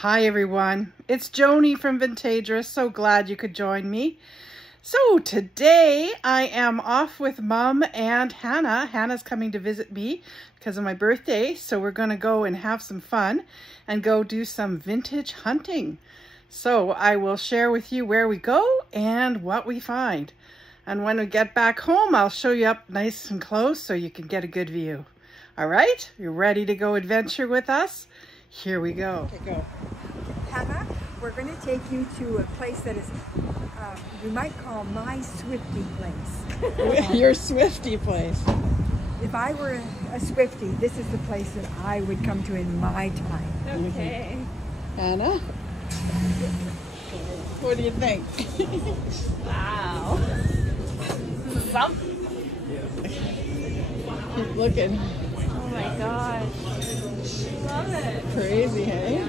Hi everyone, it's Joni from Vintagerous. So glad you could join me. So today I am off with Mom and Hannah. Hannah's coming to visit me because of my birthday. So we're going to go and have some fun and go do some vintage hunting. So I will share with you where we go and what we find. And when we get back home, I'll show you up nice and close so you can get a good view. All right, you ready to go adventure with us? Here we go. Okay, go. Hannah, we're going to take you to a place that is, you might call my Swifty place. Your Swifty place. If I were a Swifty, this is the place that I would come to in my time. Okay. Hannah? What do you think? Wow. This is something. Keep looking. Oh my gosh. Love it. Crazy, hey?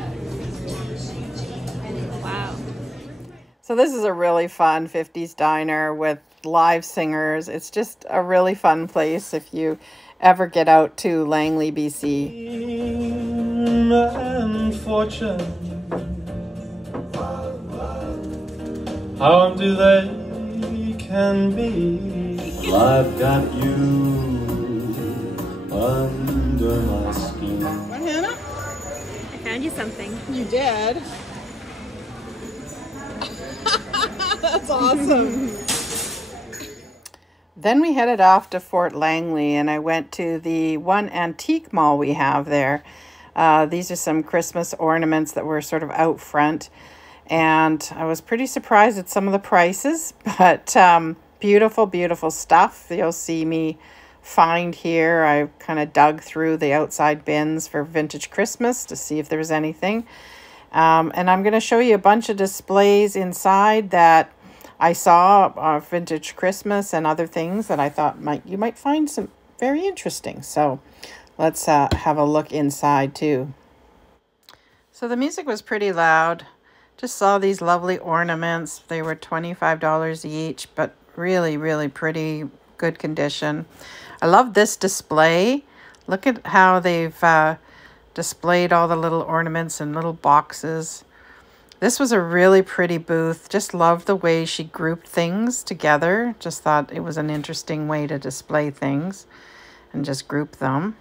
Wow. So this is a really fun 50s diner with live singers. It's just a really fun place if you ever get out to Langley, BC. And fortune, how do they can be? I've got you under my skin. What, Hannah? I found you something. You did? That's awesome. Then we headed off to Fort Langley and I went to the one antique mall we have there. These are some Christmas ornaments that were sort of out front. And I was pretty surprised at some of the prices, but beautiful, beautiful stuff. You'll see me find here. I kind of dug through the outside bins for vintage Christmas to see if there was anything. And I'm going to show you a bunch of displays inside that I saw vintage Christmas and other things that I thought you might find some very interesting. So let's have a look inside too. So the music was pretty loud. Just saw these lovely ornaments. They were $25 each, but really, really pretty, good condition. I love this display. Look at how they've displayed all the little ornaments in little boxes. This was a really pretty booth. Just loved the way she grouped things together. Just thought it was an interesting way to display things and just group them.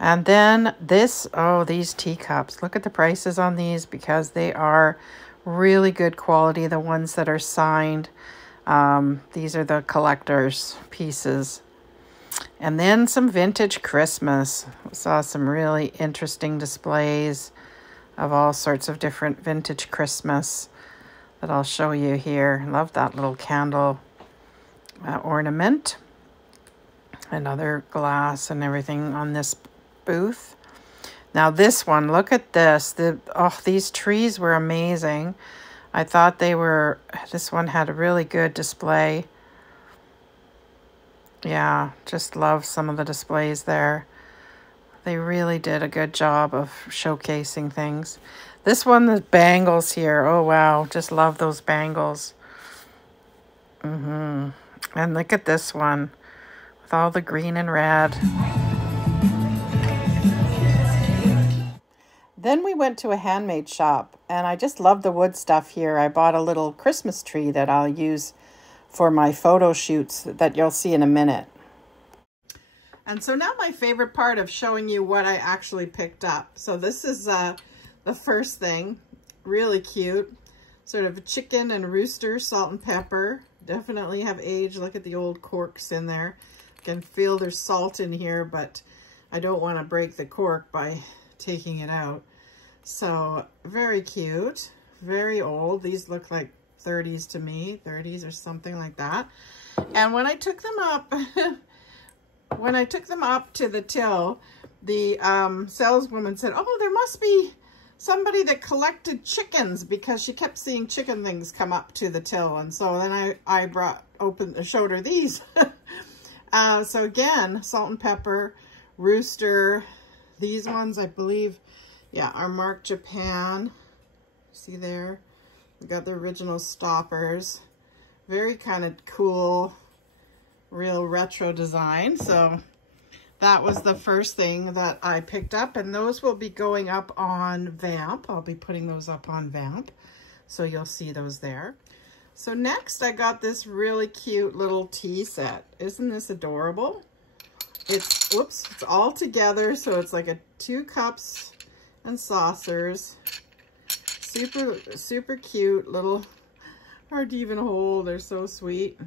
And then this, oh, these teacups. Look at the prices on these because they are really good quality, the ones that are signed. These are the collector's pieces. And then some vintage Christmas. Saw some really interesting displays of all sorts of different vintage Christmas that I'll show you here. Love that little candle ornament. Another glass and everything on this booth. Now this one, look at this. These trees were amazing. I thought this one had a really good display. Yeah, just love some of the displays there. They really did a good job of showcasing things. This one, the bangles here. Oh, wow. Just love those bangles. And look at this one with all the green and red. Then we went to a handmade shop, and I just love the wood stuff here. I bought a little Christmas tree that I'll use for my photo shoots that you'll see in a minute. And so now my favorite part of showing you what I actually picked up. So this is the first thing, really cute. Sort of a chicken and rooster, salt and pepper. Definitely have aged. Look at the old corks in there. I can feel there's salt in here, but I don't want to break the cork by taking it out. So very cute, very old. These look like 30s to me, 30s or something like that. And when I took them up, to the till, the saleswoman said, "Oh, there must be somebody that collected chickens," because she kept seeing chicken things come up to the till. And so then I showed her these. So again, salt and pepper, rooster. These ones, I believe, yeah, are marked Japan. See there? We got the original stoppers. Very kind of cool, real retro design. So that was the first thing that I picked up, and those will be going up on Vamp. I'll be putting those up on Vamp, so you'll see those there. So next I got this really cute little tea set. Isn't this adorable? It's, whoops, it's all together, so it's like 2 cups and saucers. Super, super cute, little, hard to even hold, they're so sweet.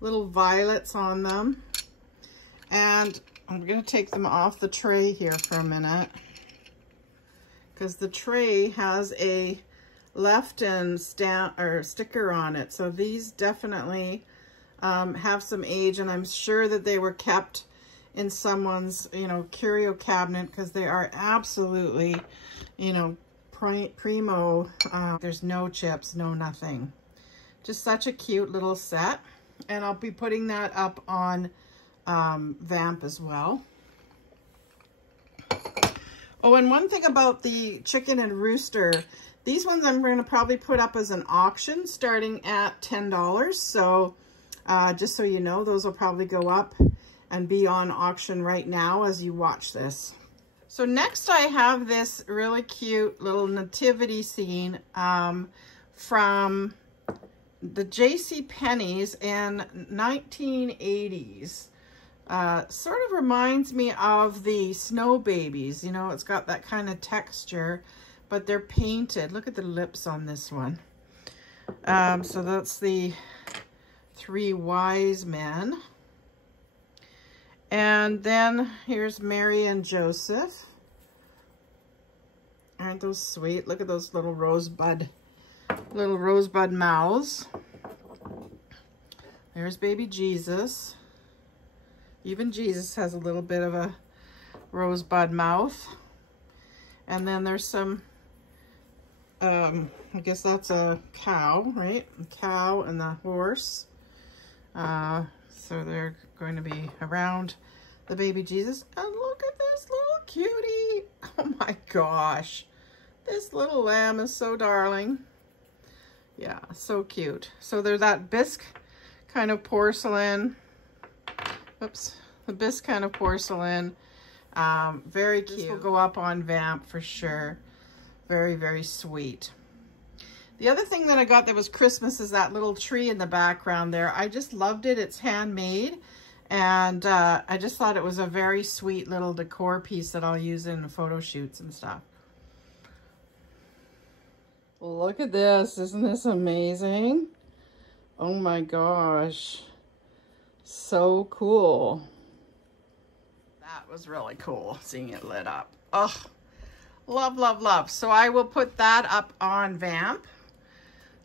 Little violets on them. And I'm going to take them off the tray here for a minute, because the tray has a left-in stamp or sticker on it. So these definitely have some age, and I'm sure that they were kept in someone's, you know, curio cabinet, because they are absolutely, you know, primo. There's no chips, no nothing. Just such a cute little set. And I'll be putting that up on Vamp as well. Oh, and one thing about the chicken and rooster, these ones I'm going to probably put up as an auction starting at $10. So just so you know, those will probably go up and be on auction right now as you watch this. So next I have this really cute little nativity scene from the JCPenney's in 1980s. Sort of reminds me of the Snow Babies. You know, it's got that kind of texture, but they're painted. Look at the lips on this one. So that's the 3 wise men. And then here's Mary and Joseph. Aren't those sweet? Look at those little rosebud mouths. There's baby Jesus. Even Jesus has a little bit of a rosebud mouth. And then there's some, I guess that's a cow, right? A cow and the horse. So they're going to be around the baby Jesus. And look at this little cutie. Oh my gosh. This little lamb is so darling. Yeah, so cute. So they're that bisque kind of porcelain. Oops, the bisque kind of porcelain. Very cute. This will go up on Vamp for sure. Very, very sweet. The other thing that I got that was Christmas is that little tree in the background there. I just loved it. It's handmade. And I just thought it was a very sweet little decor piece that I'll use in photo shoots and stuff. Look at this. Isn't this amazing? Oh my gosh. So cool. That was really cool, seeing it lit up. Oh, love, love, love. So I will put that up on Vamp.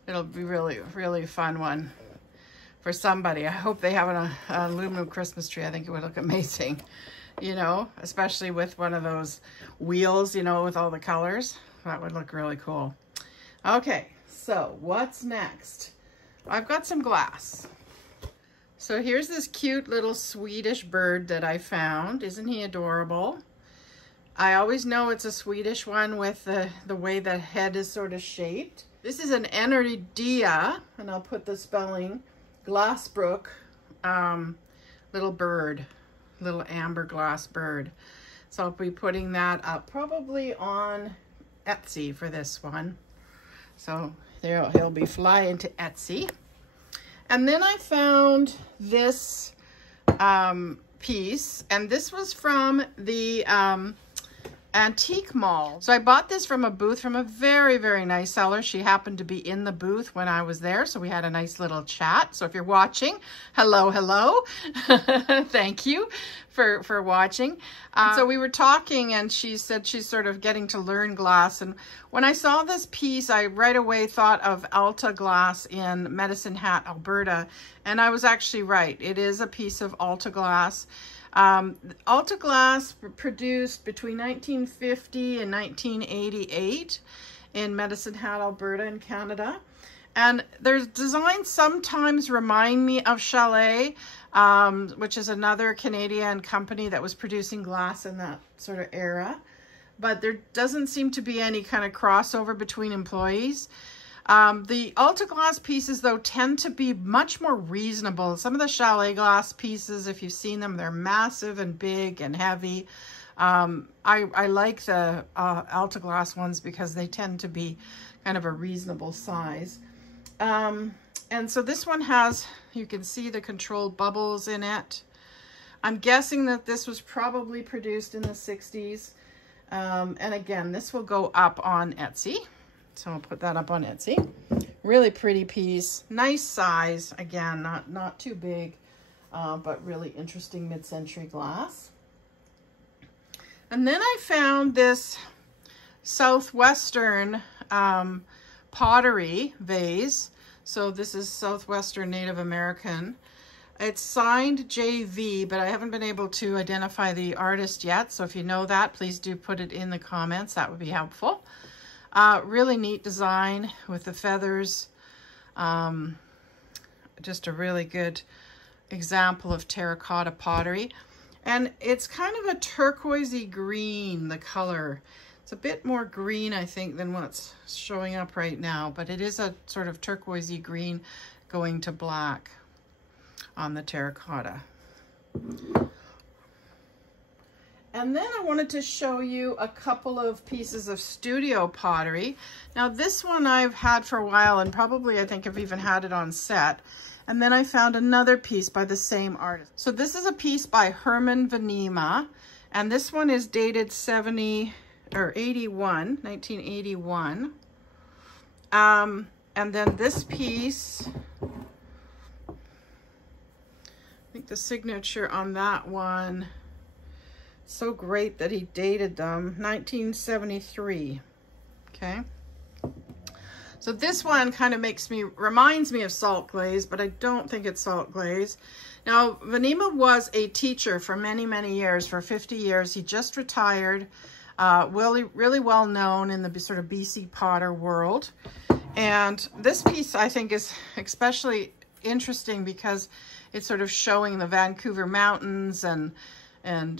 It'll be really, really fun one for somebody. I hope they have an aluminum Christmas tree. I think it would look amazing, you know, especially with one of those wheels, you know, with all the colors. That would look really cool. Okay, so what's next? I've got some glass. So here's this cute little Swedish bird that I found. Isn't he adorable? I always know it's a Swedish one with the way the head is sort of shaped. This is an Eneridia, and I'll put the spelling, Glassbrook, little bird, little amber glass bird. So I'll be putting that up probably on Etsy for this one. So there, he'll be flying to Etsy. And then I found this piece, and this was from the antique mall. So I bought this from a booth from a very, very nice seller. She happened to be in the booth when I was there, so we had a nice little chat. So if you're watching, hello, hello. Thank you for watching. So we were talking, and she said she's sort of getting to learn glass. And when I saw this piece, I right away thought of Alta Glass in Medicine Hat, Alberta. And I was actually right. It is a piece of Alta Glass. Alta Glass produced between 1950 and 1988 in Medicine Hat, Alberta in Canada. And their designs sometimes remind me of Chalet, which is another Canadian company that was producing glass in that sort of era. But there doesn't seem to be any kind of crossover between employees. The Ulta glass pieces, though, tend to be much more reasonable. Some of the chalet glass pieces, if you've seen them, they're massive and big and heavy. I like the Ulta glass ones because they tend to be kind of a reasonable size. And so this one has, you can see the controlled bubbles in it. I'm guessing that this was probably produced in the 60s. And again, this will go up on Etsy. So I'll put that up on Etsy. Really pretty piece, nice size. Again, not too big, but really interesting mid-century glass. And then I found this Southwestern pottery vase. So this is Southwestern Native American. It's signed JV, but I haven't been able to identify the artist yet. So if you know that, please do put it in the comments. That would be helpful. Really neat design with the feathers. Just a really good example of terracotta pottery. And it's kind of a turquoisey green, the color. It's a bit more green, I think, than what's showing up right now, but it is a sort of turquoisey green going to black on the terracotta. And then I wanted to show you a couple of pieces of studio pottery. Now this one I've had for a while, and probably I think I've even had it on set. And then I found another piece by the same artist. So this is a piece by Herman Venema, and this one is dated 1981. And then this piece, I think the signature on that one, so great that he dated them, 1973, okay? So this one kind of reminds me of salt glaze, but I don't think it's salt glaze. Now, Venema was a teacher for many, many years, for 50 years. He just retired, really well known in the sort of BC potter world. And this piece, I think, is especially interesting because it's sort of showing the Vancouver mountains and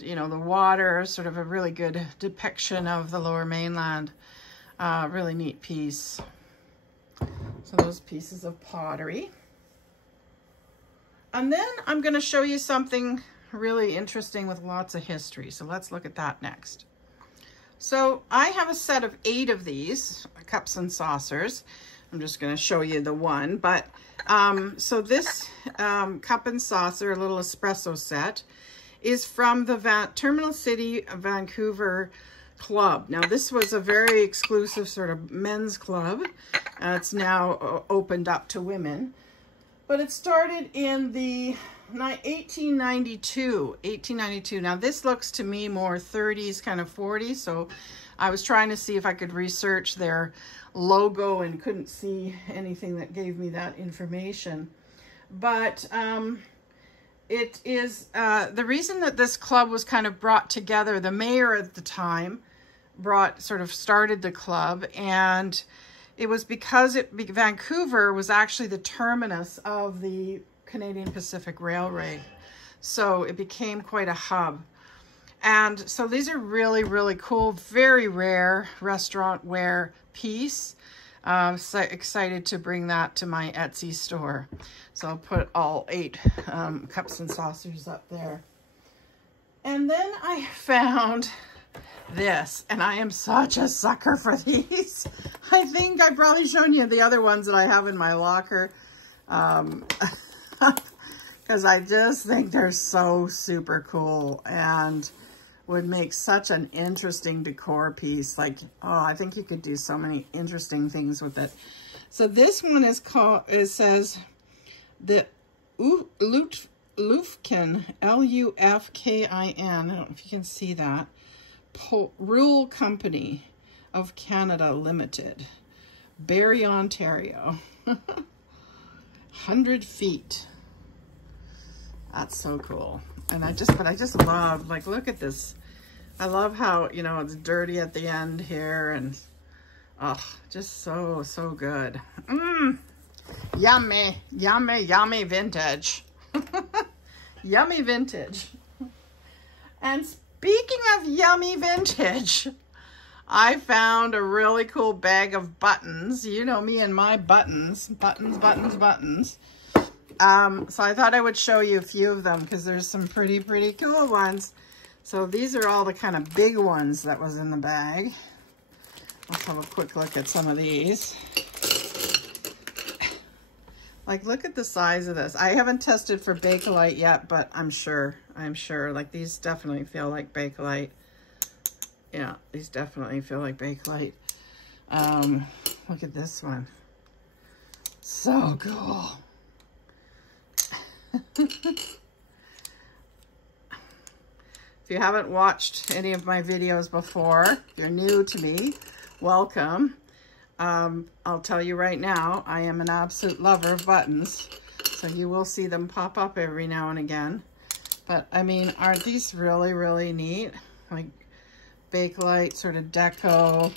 you know, the water, sort of a really good depiction of the Lower Mainland. Really neat piece. So those pieces of pottery. And then I'm going to show you something really interesting with lots of history. So let's look at that next. So I have a set of 8 of these cups and saucers. I'm just going to show you the one, but so this cup and saucer, a little espresso set, is from the Terminal City, Vancouver club. Now this was a very exclusive sort of men's club. It's now opened up to women, but it started in the 1892. Now this looks to me more 30s, kind of 40s. So I was trying to see if I could research their logo and couldn't see anything that gave me that information. But it is the reason that this club was kind of brought together. The mayor at the time started the club, and it was because Vancouver was actually the terminus of the Canadian Pacific Railway. So it became quite a hub. And so these are really, really cool, very rare restaurant ware piece. So excited to bring that to my Etsy store. So I'll put all 8 cups and saucers up there. And then I found this, and I am such a sucker for these. I think I've probably shown you the other ones that I have in my locker, because I just think they're so super cool and would make such an interesting decor piece. Like, oh, I think you could do so many interesting things with it. So this one is called, it says the Lufkin, Lufkin. I don't know if you can see that. Rule Company of Canada Limited, Barrie, Ontario. 100 feet. That's so cool. And I just love, like, look at this. I love how, you know, it's dirty at the end here, and oh, just so good. Yummy, yummy, yummy vintage. Yummy vintage. And speaking of yummy vintage, I found a really cool bag of buttons. You know me and my buttons. Buttons, buttons, buttons. So I thought I would show you a few of them because there's some pretty cool ones. So these are all the kind of big ones that was in the bag. Let's have a quick look at some of these. Like, look at the size of this. I haven't tested for Bakelite yet, but I'm sure. Like, these definitely feel like Bakelite. Yeah, these definitely feel like Bakelite. Look at this one. So cool. If you haven't watched any of my videos before, if you're new to me, welcome. I'll tell you right now, I am an absolute lover of buttons, so you will see them pop up every now and again. But I mean, aren't these really neat? Like Bakelite sort of deco.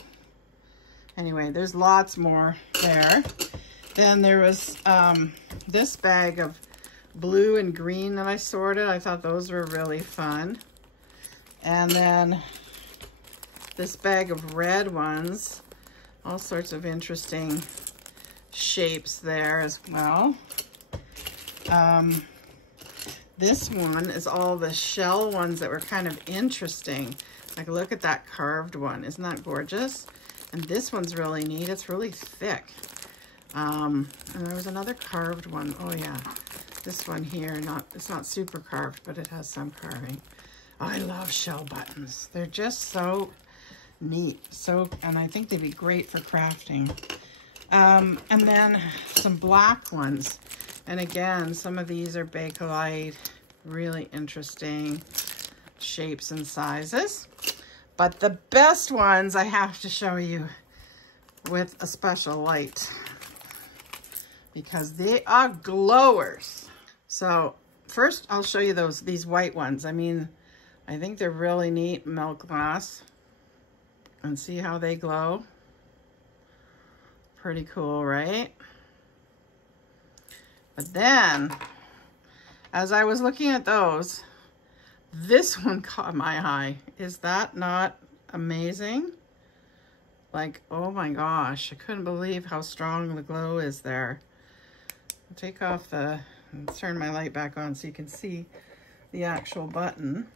Anyway, there's lots more there. Then there was this bag of blue and green that I sorted. I thought those were really fun. And then this bag of red ones, all sorts of interesting shapes there as well. This one is all the shell ones that were kind of interesting. Like, look at that carved one. Isn't that gorgeous? And this one's really neat. It's really thick. And there was another carved one. Oh yeah, this one here, it's not super carved, but it has some carving. I love shell buttons. They're just so neat. And I think they'd be great for crafting. And then some black ones. And again, some of these are Bakelite, really interesting shapes and sizes. But the best ones I have to show you with a special light because they are glowers. So first I'll show you these white ones. I mean, I think they're really neat, milk glass. And see how they glow? Pretty cool, right? But then, as I was looking at those, this one caught my eye. Is that not amazing? Like, oh my gosh, I couldn't believe how strong the glow is there. I'll take off let's turn my light back on so you can see the actual button.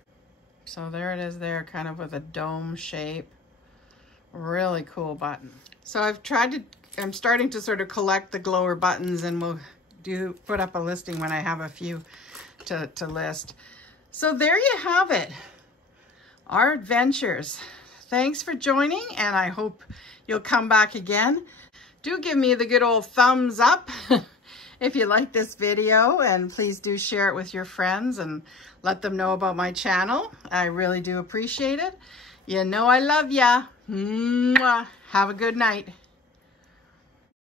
So there it is there, kind of with a dome shape. Really cool button. So I'm starting to sort of collect the glower buttons, and we'll put up a listing when I have a few to list. So there you have it, our adventures. Thanks for joining, and I hope you'll come back again. Do give me the good old thumbs up if you like this video, and please do share it with your friends and let them know about my channel. I really do appreciate it. You know I love ya. Mwah. Have a good night.